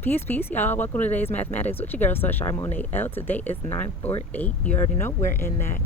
Peace, y'all. Welcome to today's mathematics with your girl Sunshine Monet L. Today is 9/4/8. You already know we're in that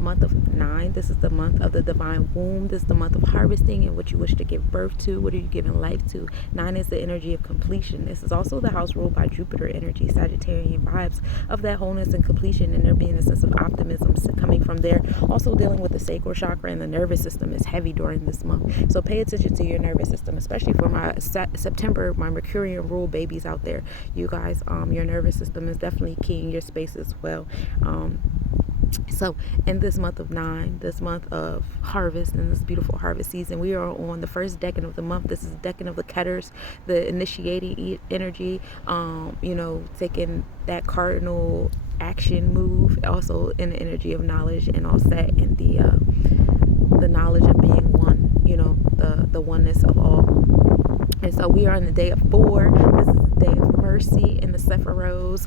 month of 9. This is the month of the divine womb. This is the month of harvesting and what you wish to give birth to. What are you giving life to? 9 is the energy of completion. This is also the house ruled by Jupiter energy, Sagittarian vibes of that wholeness and completion, and there being a sense of optimism coming from there. Also dealing with the sacral chakra and the nervous system is heavy during this month. So pay attention to your nervous system, especially for my September, my Mercurian rule babies out there. You guys, your nervous system is definitely key in your space as well. So in this month of 9, this month of harvest and this beautiful harvest season, we are on the first decan of the month. This is decan of the Ketters, the initiating energy, taking that cardinal action move, also in the energy of knowledge and all set in the knowledge of being one, the oneness of all. And so we are in the day of 4. This is the day of mercy in the Sephiros.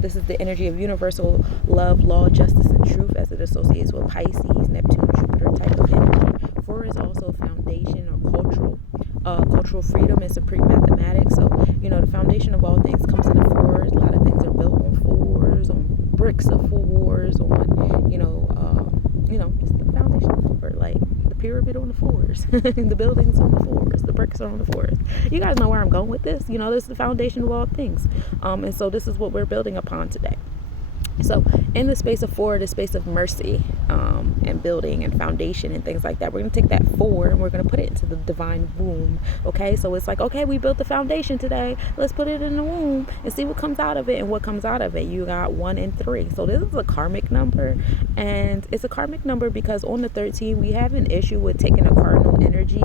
This is the energy of universal love, law, justice, and truth as it associates with Pisces, Neptune, Jupiter type of energy. 4 is also foundation or cultural freedom and supreme mathematics. So, the foundation of all things comes in the 4s. A lot of things are built on 4s, on bricks of 4s, on, just the foundation of 4, like the pyramid on the 4s, the buildings on the 4s, the bricks are on the 4s. You guys know where I'm going with this. This is the foundation of all things. And so this is what we're building upon today. So in the space of 4, the space of mercy and building and foundation and things like that, we're going to take that 4 and we're going to put it into the divine womb. Okay, so it's like, okay, we built the foundation today. Let's put it in the womb and see what comes out of it. And what comes out of it, you got 1 and 3. So this is a karmic number, and it's a karmic number because on the 13 we have an issue with taking a cardinal energy,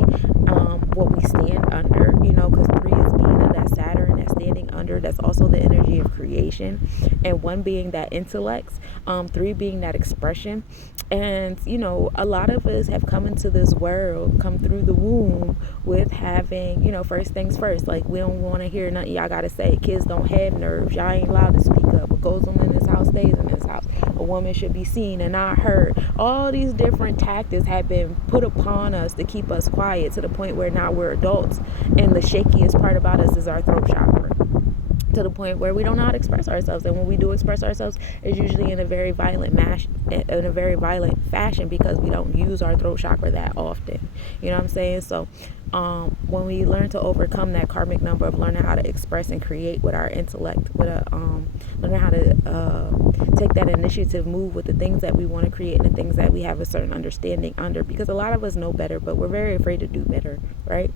what we stand under, because 3 is being that Saturn that's standing under, that's also the energy of creation, and 1 being that intellect, 3 being that expression. And a lot of us have come into this world, come through the womb with having, first things first, like we don't want to hear nothing y'all gotta say. Kids don't have nerves, y'all ain't allowed to speak up. What goes on in this house stays in this house. A woman should be seen and not heard. All these different tactics have been put upon us to keep us quiet, to the point where now we're adults and the shakiest part about us is our throat chakra, to the point where we don't know how to express ourselves. And when we do express ourselves, it's usually in a very violent fashion, because we don't use our throat chakra that often. You know what I'm saying? So when we learn to overcome that karmic number of learning how to express and create with our intellect, learning how to take that initiative, move with the things that we want to create and the things that we have a certain understanding under, because a lot of us know better, but we're very afraid to do better, right?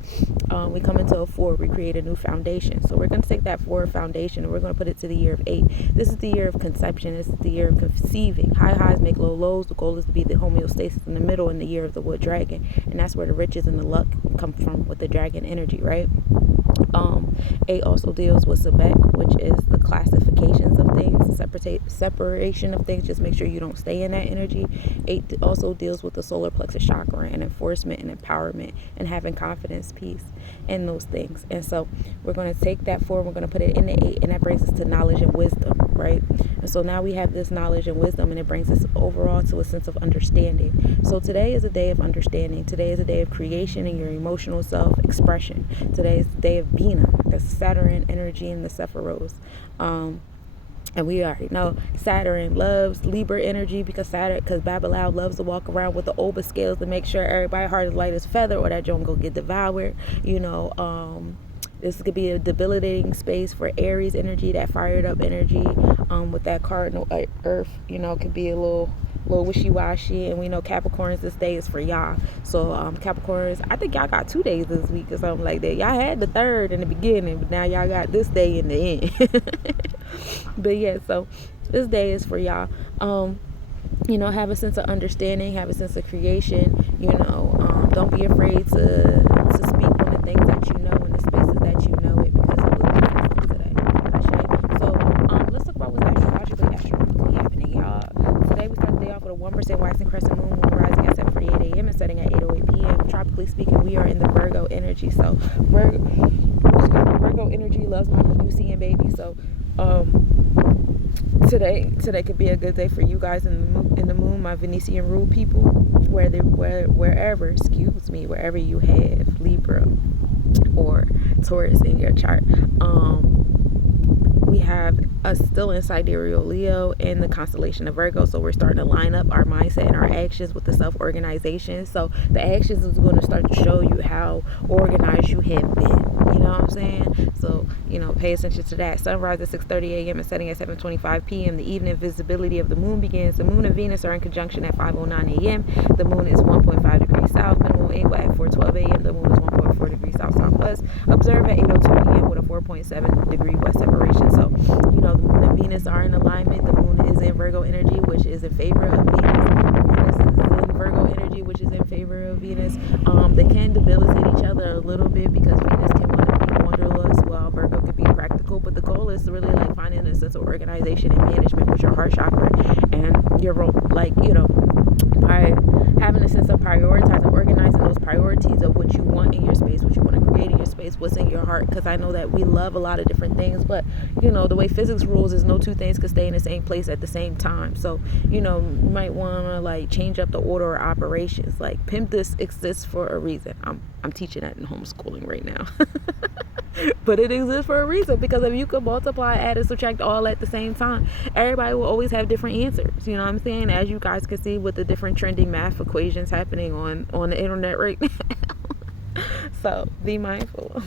We come into a 4, we create a new foundation. So we're going to take that 4 foundation and we're going to put it to the year of 8. This is the year of conception. This is the year of conceiving. High highs make low lows. The goal is to be the homeostasis in the middle in the year of the wood dragon, and that's where the riches and the luck come from with the dragon energy, right? 8 also deals with Sebek, which is the classifications of things, separation of things. Just make sure you don't stay in that energy. 8 also deals with the solar plexus chakra and enforcement and empowerment and having confidence, peace, and those things. And so we're going to take that 4, we're going to put it in the 8, and that brings us to knowledge and wisdom, right? And so now we have this knowledge and wisdom, and it brings us overall to a sense of understanding. So today is a day of understanding. Today is a day of creation and your emotional self-expression. Today is the day of Bina, that's Saturn energy in the Sephiros. And we already know Saturn loves Libra energy, because Babylon loves to walk around with the Oba scales to make sure everybody's heart is light as feather, or that joint go get devoured. This could be a debilitating space for Aries energy, that fired up energy, with that cardinal earth, could be a little wishy-washy. And we know Capricorns, this day is for y'all. So Capricorns, I think y'all got 2 days this week or something like that. Y'all had the 3rd in the beginning, but now y'all got this day in the end. But yeah, so this day is for y'all. Have a sense of understanding, have a sense of creation. Don't be afraid to speak on the things that you know in the spaces that you know it, because it will be tested today. Okay? So let's talk about what's astronomically happening, y'all. Today we start the day off with a 1% waxing crescent moon rising at 7:48 a.m. and setting at 8:08 p.m. Tropically speaking, we are in the Virgo energy. So Virgo energy loves my Venusian baby. So today could be a good day for you guys in the moon, my Venusian rule people, wherever you have Libra or Taurus in your chart. us still in sidereal Leo in the constellation of Virgo. So we're starting to line up our mindset and our actions with the self-organization. So the actions is going to start to show you how organized you have been. You know what I'm saying? So, pay attention to that. Sunrise at 6:30 a.m. and setting at 7:25 p.m. The evening visibility of the moon begins. The moon and Venus are in conjunction at 5:09 a.m. The moon is 1.5 degrees south. Minimal angle at 4:12 a.m. The moon is 1.4 degrees south southwest. Observe at 8:02 p.m. with a 4.7 degree west separation. So, the moon and Venus are in alignment. The moon is in Virgo energy, which is in favor of Venus. Venus is in Virgo energy, which is in favor of Venus. They can debilitate each other a little bit because Venus can want to be wanderlust while Virgo can be practical. But the goal is really like finding a sense of organization and management with your heart chakra and your by having a sense of prioritizing, organizing those priorities of what you want in your space, what you want to create in your space, what's in your heart. Because I know that we love a lot of different things, but the way physics rules is no two things can stay in the same place at the same time. So you might want to like change up the order of operations. Like PEMDAS exists for a reason. I'm teaching that in homeschooling right now. But it exists for a reason, because if you could multiply, add, and subtract all at the same time, everybody will always have different answers. You know what I'm saying? As you guys can see with the different trending math equations happening on the internet right now. So be mindful.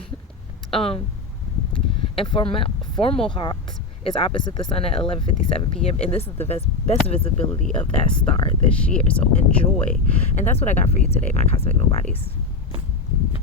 And formal heart is opposite the sun at 11:57 p.m. and this is the best visibility of that star this year. So enjoy. And that's what I got for you today, my cosmic nobodies.